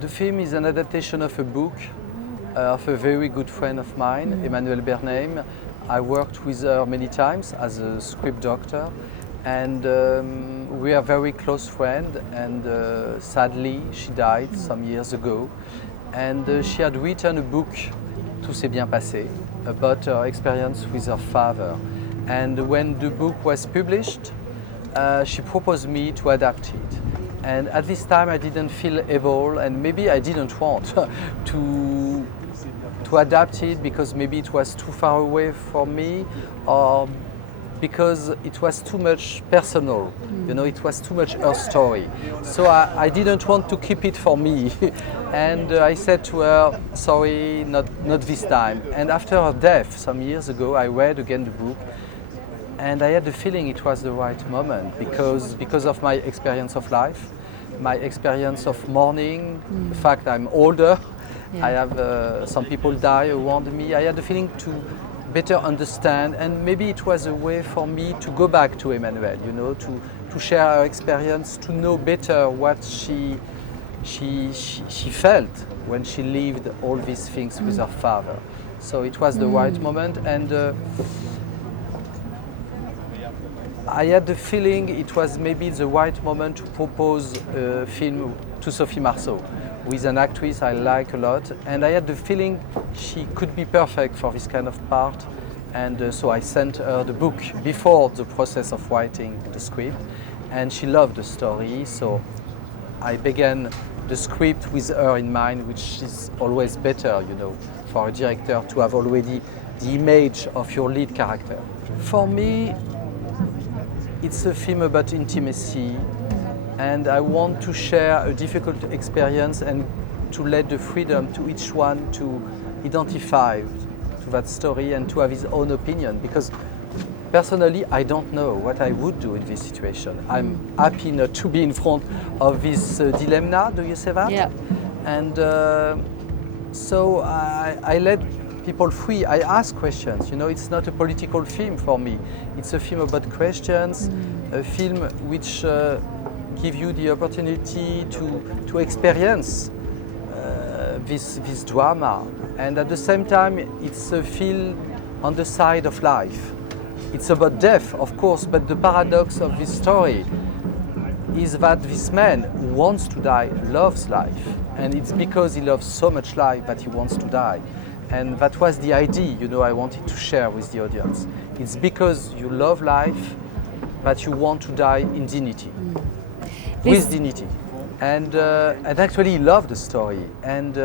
The film is an adaptation of a book of a very good friend of mine, Emmanuel Bernheim. I worked with her many times as a script doctor, and we are very close friends, and sadly she died some years ago. And she had written a book, Tout s'est bien passé, about her experience with her father. And when the book was published, she proposed me to adapt it. And at this time I didn't feel able, and maybe I didn't want to adapt it because maybe it was too far away from me, or because it was too much personal, you know, it was too much her story. So I didn't want to keep it for me. And I said to her, sorry, not this time. And after her death some years ago, I read again the book, and I had the feeling it was the right moment because of my experience of life, my experience of mourning, the fact I'm older. Yeah. I have some people die around me. I had the feeling to better understand, and maybe it was a way for me to go back to Emmanuel, you know, to share her experience, to know better what she felt when she lived all these things with her father. So it was the right moment, and I had the feeling it was maybe the right moment to propose a film to Sophie Marceau, with an actress I like a lot, and I had the feeling she could be perfect for this kind of part, and so I sent her the book before the process of writing the script, and she loved the story, so I began the script with her in mind, which is always better, you know, for a director to have already the image of your lead character. For me, it's a film about intimacy, and I want to share a difficult experience and to let the freedom to each one to identify to that story and to have his own opinion, because personally I don't know what I would do in this situation. I'm happy not to be in front of this dilemma, do you say that? Yeah. And so I let people free. I ask questions, you know, it's not a political film for me. It's a film about questions, a film which give you the opportunity to experience this drama, and at the same time it's a film on the side of life. It's about death, of course, but the paradox of this story is that this man who wants to die loves life, and it's because he loves so much life that he wants to die. And that was the idea, you know, I wanted to share with the audience. It's because you love life that you want to die in dignity. With dignity. And actually he loved the story, and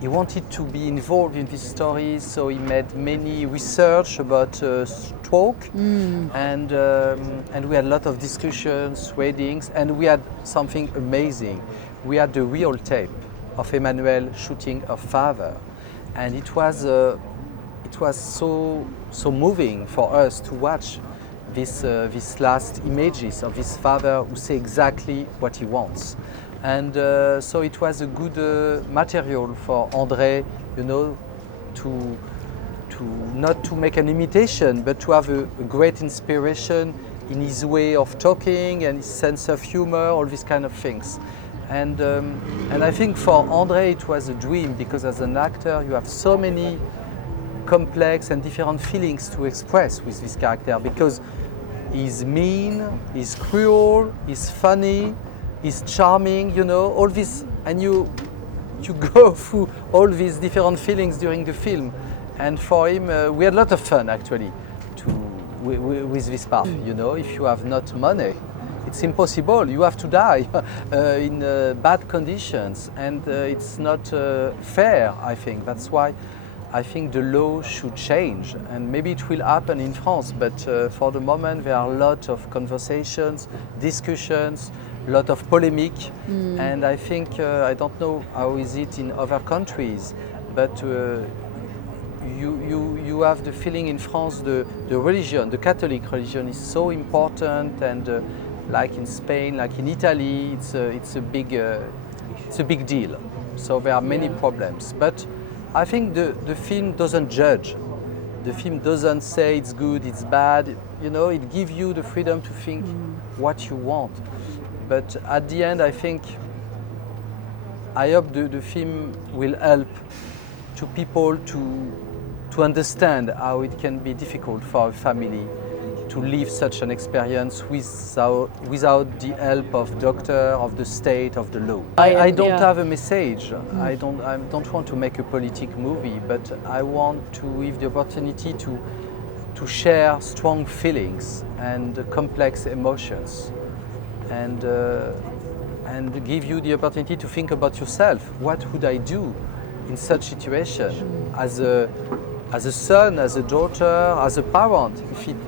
he wanted to be involved in this story, so he made many research about stroke, and we had a lot of discussions, readings, and we had something amazing. We had the real tape of Emmanuel shooting her father, and it was so moving for us to watch these last images of his father who say exactly what he wants. And so it was a good material for André, you know, to not to make an imitation, but to have a great inspiration in his way of talking and his sense of humor, all these kind of things. And I think for André it was a dream, because as an actor you have so many complex and different feelings to express with this character, because he's mean, he's cruel, he's funny, he's charming, you know, all this, and you go through all these different feelings during the film. And for him, we had a lot of fun actually with this part. You know, if you have not money, it's impossible. You have to die in bad conditions, and it's not fair, I think. That's why I think the law should change, and maybe it will happen in France, but for the moment there are a lot of conversations, discussions, a lot of polemic, and I think, I don't know how is it in other countries, but you have the feeling in France the religion, the Catholic religion is so important, and like in Spain, like in Italy, it's a big deal. So there are many problems, but I think the film doesn't judge. The film doesn't say it's good, it's bad. You know, it gives you the freedom to think what you want. But at the end, I think I hope the film will help to people to understand how it can be difficult for a family to live such an experience without the help of doctor, of the state, of the law. I don't have a message. I don't want to make a politic movie, but I want to give the opportunity to share strong feelings and complex emotions, and give you the opportunity to think about yourself. What would I do in such situation as a son, as a daughter, as a parent?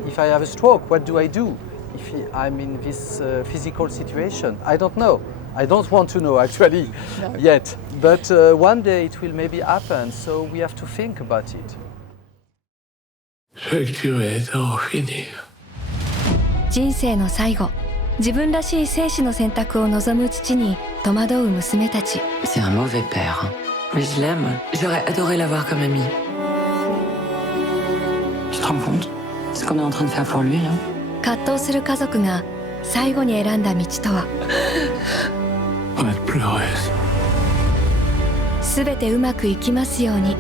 If I have a stroke, what do I do? If I'm in this physical situation, I don't know. I don't want to know actually yet. But one day it will maybe happen, so we have to think about it. 人生の最後、自分らしい生死の選択を望む父に戸惑う娘たち。C'est un mauvais père, mais je l'aime. J'aurais adoré l'avoir comme ami. Tu te rends compte? Ce qu'on est en train de faire pour lui, là? 葛藤する家族が最後に選んだ道とは。すべてうまくいきますように。